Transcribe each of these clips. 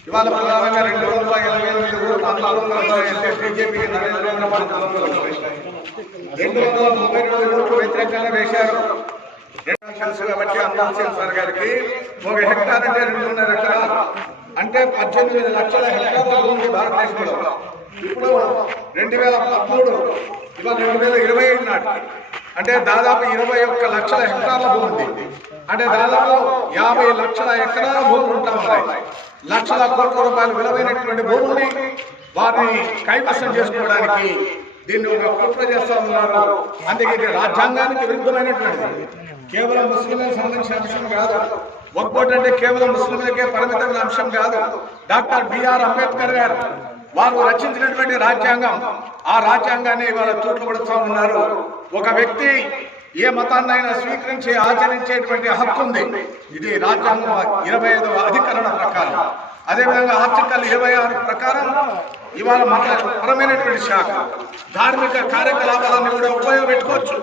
ఇవాళ ప్రధానంగా రెండు వందల ఇరవై ఎనిమిది ఓట్లు బీజేపీకి నరేంద్ర మోడీ రెండు వందల ముప్పై రెండు ఓట్లు వ్యతిరేకంగా వేశారు. తెలుసు కాబట్టి అన్నాల్సిన సార్ గారికి ఒక హెక్టార్ అంటే రెండున్నర ఎకరాలు అంటే పద్దెనిమిది లక్షల హెక్టార్ల భూమి భారతదేశంలో. ఇప్పుడు రెండు వేల పదమూడు ఇవాళ రెండు వేల ఇరవై ఐదు నాటికి అంటే దాదాపు ఇరవై ఒక్క లక్షల హెక్టార్ల భూమి ఉంది. అంటే దాదాపు యాభై లక్షల ఎకరాల భూములు ఉంటా ఉన్నాయి లక్షల కోట్ల రూపాయలు విలువైనటువంటి భూముల్ని వారిని కైవసం చేసుకోవడానికి దీన్ని ఒక కుట్ర చేస్తా ఉన్నారు అందుకే ఇది రాజ్యాంగానికి విరుద్ధమైనటువంటిది. కేవలం ముస్లింలకు సంబంధించిన అంశం కాదు. ఒక్కోటంటే కేవలం ముస్లింలకే పరిమితమైన అంశం కాదు. డాక్టర్ బిఆర్ అంబేద్కర్ గారు వారు రచించినటువంటి రాజ్యాంగం. ఆ రాజ్యాంగాన్ని ఇవాళ తూట్లపడుతూ ఉన్నారు. ఒక వ్యక్తి ఏ మతాన్నైనా స్వీకరించి ఆచరించేటువంటి హక్కు ఉంది. ఇది రాజ్యాంగం ఇరవై ఐదవ అధికరణ ప్రకారం. అదేవిధంగా ఆర్టికల్ ఇరవై ఆరు ప్రకారం ఇవాళ మతపరమైనటువంటి శాఖ. ధార్మిక కార్యకలాపాలను కూడా ఉపయోగపెట్టుకోవచ్చు.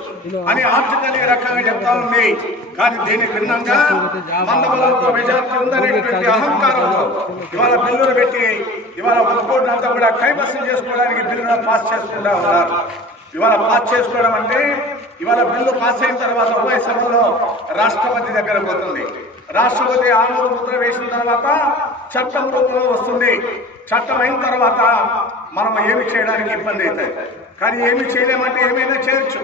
అని ఆర్టికల్ ఈ రకంగా చెప్తా ఉంది. కానీ దీనికి భిన్నంగా మందబలంతో మెజార్టీ ఉందనేటువంటి అహంకారం ఇవాళ బిల్లులు పెట్టి ఇవాళ ఒక్కోటి అంతా కూడా కైవసం చేసుకోవడానికి బిల్లును పాస్ చేసుకుంటా ఉన్నారు. ఇవాళ పాస్ చేసుకోవడం అంటే ఇవాళ బిల్లు పాస్ అయిన తర్వాత ఉభయ సభలో రాష్ట్రపతి దగ్గర పోతుంది. రాష్ట్రపతి ఆమోద ముద్ర వేసిన తర్వాత చట్టం రూపంలో వస్తుంది. చట్టం అయిన తర్వాత మనం ఏమి చేయడానికి ఇబ్బంది అవుతుంది కానీ ఏమి చేయలేమంటే ఏమైనా చేయొచ్చు.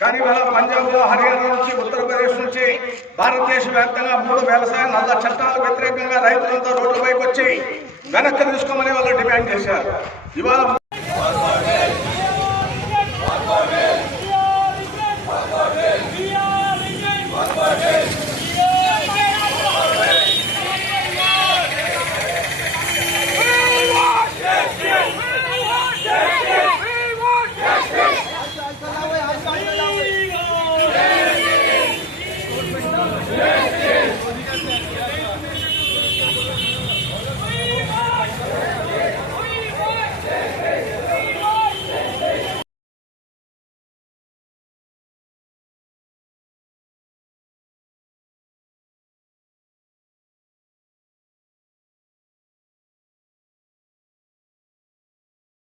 కానీ ఇవాళ పంజాబ్లో హర్యానా నుంచి ఉత్తరప్రదేశ్ నుంచి భారతదేశ వ్యాప్తంగా మూడు వ్యవసాయ నల్ల చట్టాలకు వ్యతిరేకంగా రైతులంతా రోడ్లపైకి వెనక్కి తీసుకోమని వాళ్ళు డిమాండ్ చేశారు. ఇవాళ